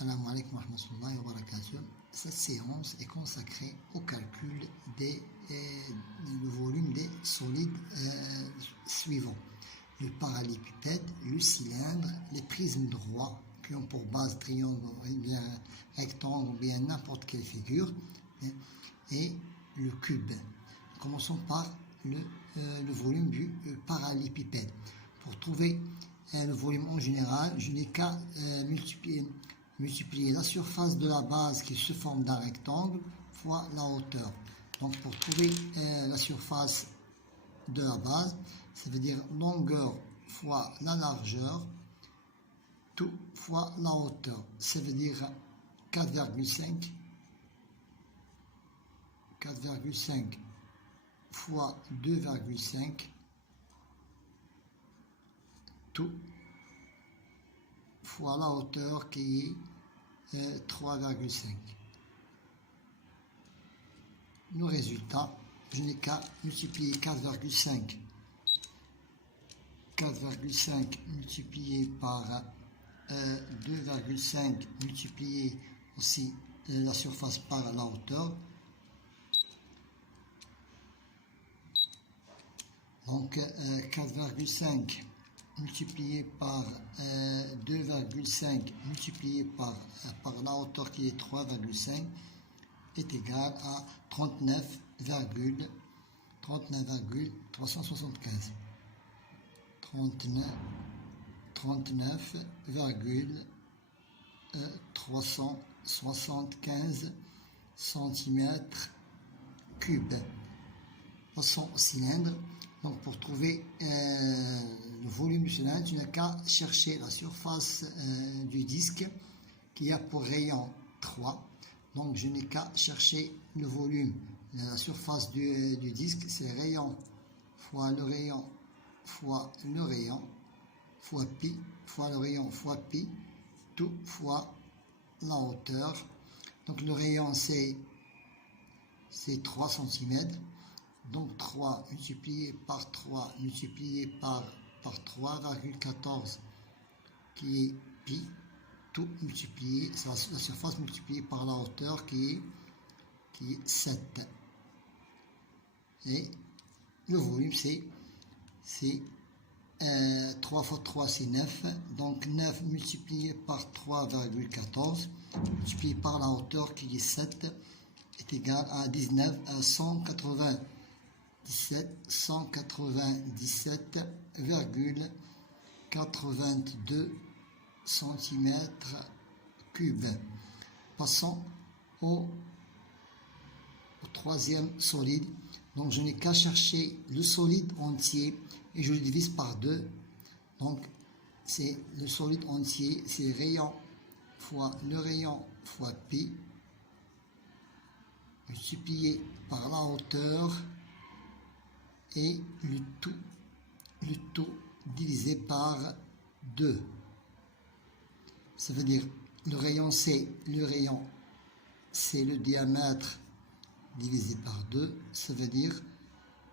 Salam alaikum wa rahmatullahi wa barakatuh. Cette séance est consacrée au calcul du volume des solides suivants: le parallépipède, le cylindre, les prismes droits qui ont pour base triangle, bien rectangle ou bien n'importe quelle figure, et le cube. Commençons par le volume du parallépipède. Pour trouver le volume en général, je n'ai qu'à multiplier la surface de la base qui se forme d'un rectangle fois la hauteur. Donc pour trouver la surface de la base, ça veut dire longueur fois la largeur, tout fois la hauteur. Ça veut dire 4,5 fois 2,5 tout fois la hauteur qui est 3,5. Le résultat, je n'ai qu'à multiplier 4,5 multiplié par 2,5 multiplié aussi la surface par la hauteur. Donc 4,5 multiplié par 2,5 multiplié par la hauteur qui est 3,5 est égal à 39,375. 39,375 cm3. Passons au cylindre. Donc pour trouver le volume du cylindre, tu n'as qu'à chercher la surface du disque qui a pour rayon 3. Donc je n'ai qu'à chercher le volume. La surface du disque, c'est rayon fois le rayon fois le rayon fois pi fois le rayon fois pi, tout fois la hauteur. Donc le rayon c'est 3 cm. Donc 3 multiplié par 3 multiplié par 3,14 qui est pi, tout multiplié, c'est la surface multipliée par la hauteur qui est 7. Et le volume c'est 3 fois 3 c'est 9, donc 9 multiplié par 3,14 multiplié par la hauteur qui est 7 est égal à 197,82 cm3. Passons au troisième solide. Donc je n'ai qu'à chercher le solide entier et je le divise par 2. Donc c'est le solide entier, c'est rayon fois le rayon fois pi multiplié par la hauteur et le tout divisé par 2. Ça veut dire le rayon c'est le diamètre divisé par 2. Ça veut dire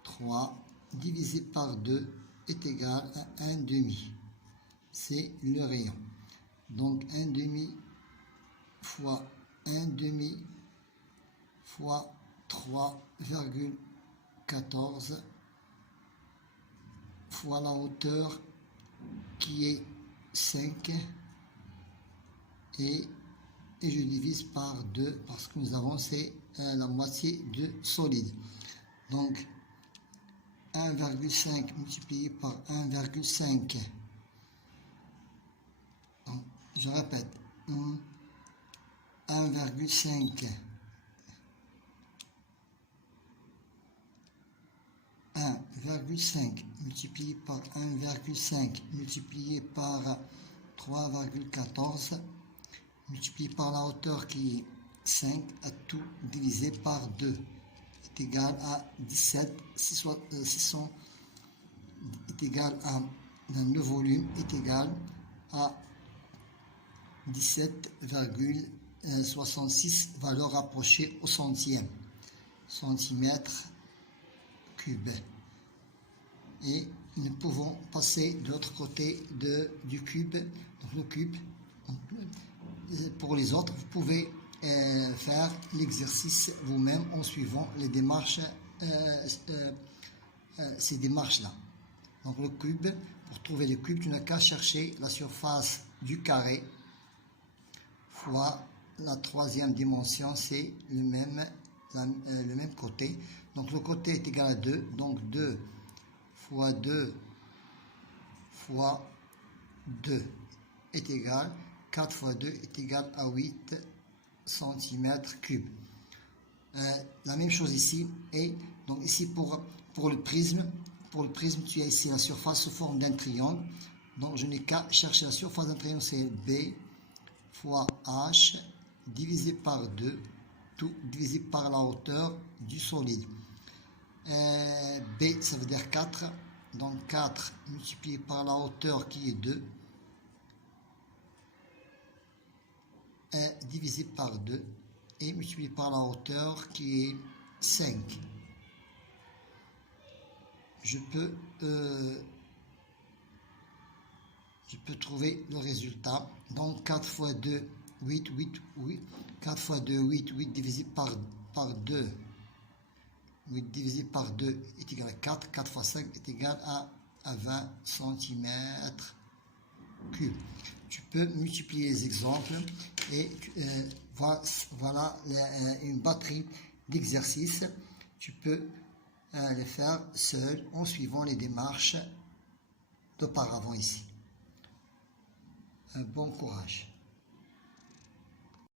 3 divisé par 2 est égal à 1 demi. C'est le rayon. Donc 1 demi fois 1 demi fois 3,14 fois la hauteur qui est 5 et je divise par 2 parce que nous avons c'est la moitié de solide. Donc 1,5 multiplié par 1,5. Je répète, 1,5 multiplié par 1,5 multiplié par 3,14 multiplié par la hauteur qui est 5 à tout divisé par 2 est égal à 17. 600 est égal à le volume est égal à 17,66, valeur rapprochée au centième, centimètre cube. Et nous pouvons passer de l'autre côté du cube. Donc le cube, pour les autres, vous pouvez faire l'exercice vous-même en suivant les démarches, ces démarches-là. Donc le cube, pour trouver le cube, tu n'as qu'à chercher la surface du carré fois la troisième dimension, c'est le même côté. Donc le côté est égal à 2, donc 2 fois 2 fois 2 est égal, 4 fois 2 est égal à 8 cm3. La même chose ici, et donc ici pour le prisme, tu as ici la surface sous forme d'un triangle, donc je n'ai qu'à chercher la surface d'un triangle, c'est B fois H divisé par 2, tout divisé par la hauteur du solide. B, ça veut dire 4, donc 4 multiplié par la hauteur qui est 2, divisé par 2, et multiplié par la hauteur qui est 5. Je peux trouver le résultat. Donc 4 fois 2, 8, 4 fois 2, 8 divisé par 2. 8 divisé par 2 est égal à 4. 4 fois 5 est égal à 20 cm3. Tu peux multiplier les exemples et voilà une batterie d'exercices. Tu peux les faire seul en suivant les démarches d'auparavant ici. Bon courage.